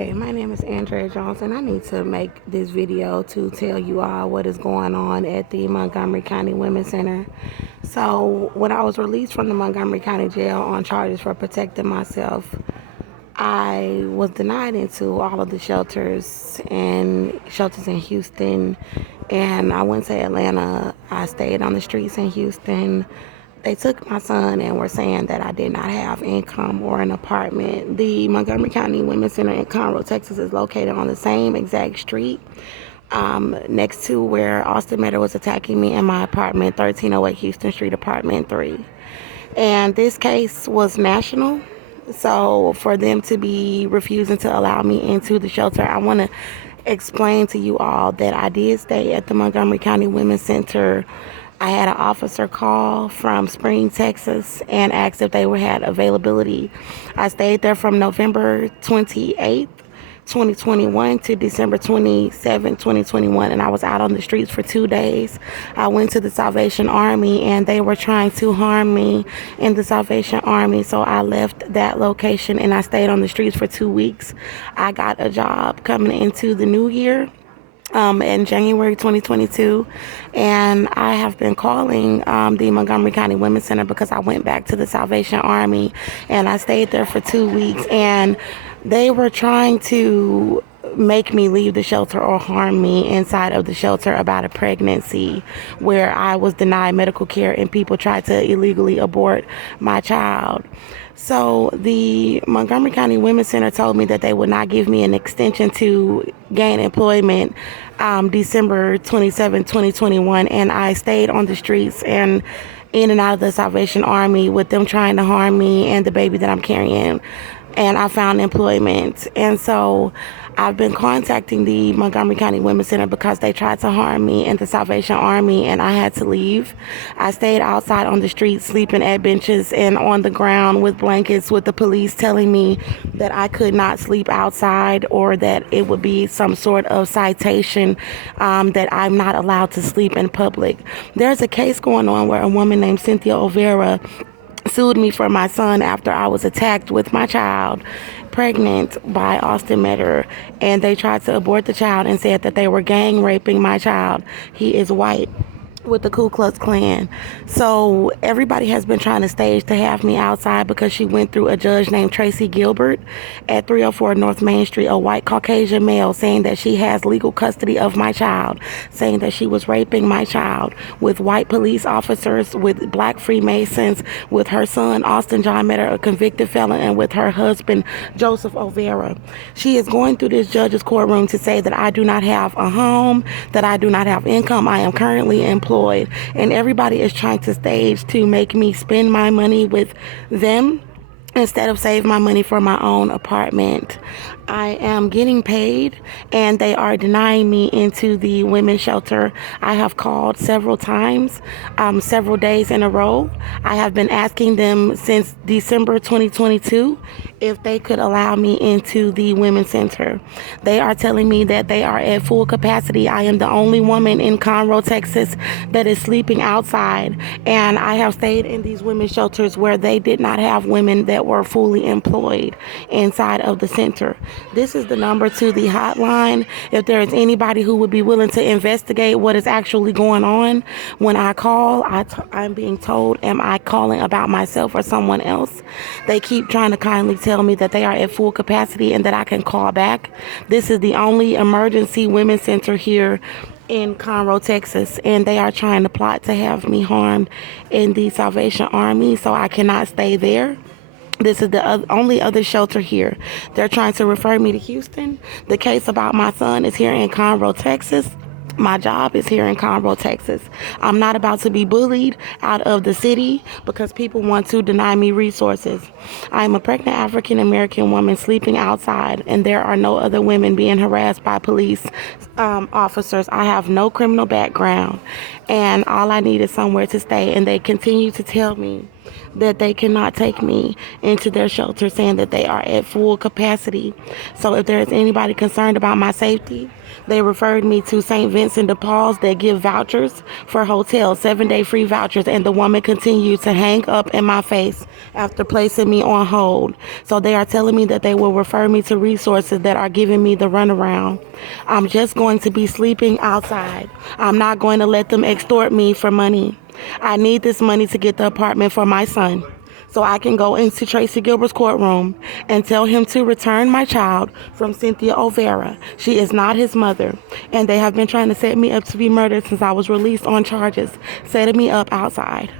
Okay, my name is Andrea Jones, and I need to make this video to tell you all what is going on at the Montgomery County Women's Center. So, when I was released from the Montgomery County Jail on charges for protecting myself, I was denied into all of the shelters in Houston, and I went to Atlanta. I stayed on the streets in Houston. They took my son and were saying that I did not have income or an apartment. The Montgomery County Women's Center in Conroe, Texas is located on the same exact street next to where Austin Meadow was attacking me in my apartment, 1308 Houston Street, apartment 3. And this case was national. So for them to be refusing to allow me into the shelter, I want to explain to you all that I did stay at the Montgomery County Women's Center. I had an officer call from Spring, Texas, and asked if they had availability. I stayed there from November 28th, 2021 to December 27th, 2021, and I was out on the streets for 2 days. I went to the Salvation Army, and they were trying to harm me in the Salvation Army, so I left that location, and I stayed on the streets for 2 weeks. I got a job coming into the new year. In January 2022, and I have been calling the Montgomery County Women's Center because I went back to the Salvation Army, and I stayed there for 2 weeks, and they were trying to make me leave the shelter or harm me inside of the shelter about a pregnancy where I was denied medical care and people tried to illegally abort my child. So the Montgomery County Women's Center told me that they would not give me an extension to gain employment December 27, 2021, and I stayed on the streets and in and out of the Salvation Army with them trying to harm me and the baby that I'm carrying. And I found employment. And so I've been contacting the Montgomery County Women's Center because they tried to harm me in the Salvation Army, and I had to leave. I stayed outside on the street, sleeping at benches and on the ground with blankets, with the police telling me that I could not sleep outside or that it would be some sort of citation, that I'm not allowed to sleep in public. There's a case going on where a woman named Cynthia Olvera sued me for my son after I was attacked with my child, pregnant, by Austin Meadow, and they tried to abort the child and said that they were gang raping my child. He is white, with the Ku Klux Klan. So everybody has been trying to stage to have me outside because she went through a judge named Tracy Gilbert at 304 North Main Street, a white Caucasian male, saying that she has legal custody of my child, saying that she was raping my child with white police officers, with black Freemasons, with her son Austin John Meadow, a convicted felon, and with her husband Joseph Olvera. She is going through this judge's courtroom to say that I do not have a home, that I do not have income. I am currently employed, and everybody is trying to stage to make me spend my money with them instead of save my money for my own apartment. I am getting paid, and they are denying me into the women's shelter. I have called several times, several days in a row. I have been asking them since December 2022 if they could allow me into the women's center. They are telling me that they are at full capacity. I am the only woman in Conroe, Texas that is sleeping outside, and I have stayed in these women's shelters where they did not have women that were fully employed inside of the center. This is the number to the hotline if there is anybody who would be willing to investigate what is actually going on. When I call, I'm being told, am I calling about myself or someone else? They keep trying to kindly tell me that they are at full capacity and that I can call back. This is the only emergency women's center here in Conroe, Texas, and they are trying to plot to have me harmed in the Salvation Army, so I cannot stay there. This is the only other shelter here. They're trying to refer me to Houston. The case about my son is here in Conroe, Texas. My job is here in Conroe, Texas. I'm not about to be bullied out of the city because people want to deny me resources. I'm a pregnant African American woman sleeping outside, and there are no other women being harassed by police officers. I have no criminal background, and all I need is somewhere to stay. And they continue to tell me that they cannot take me into their shelter, saying that they are at full capacity. So if there is anybody concerned about my safety, they referred me to St. Vincent de Paul's that give vouchers for hotels, 7-day free vouchers, and the woman continued to hang up in my face after placing me on hold. So they are telling me that they will refer me to resources that are giving me the runaround. I'm just going to be sleeping outside. I'm not going to let them extort me for money. I need this money to get the apartment for my son, so I can go into Tracy Gilbert's courtroom and tell him to return my child from Cynthia Olvera. She is not his mother, and they have been trying to set me up to be murdered since I was released on charges, setting me up outside.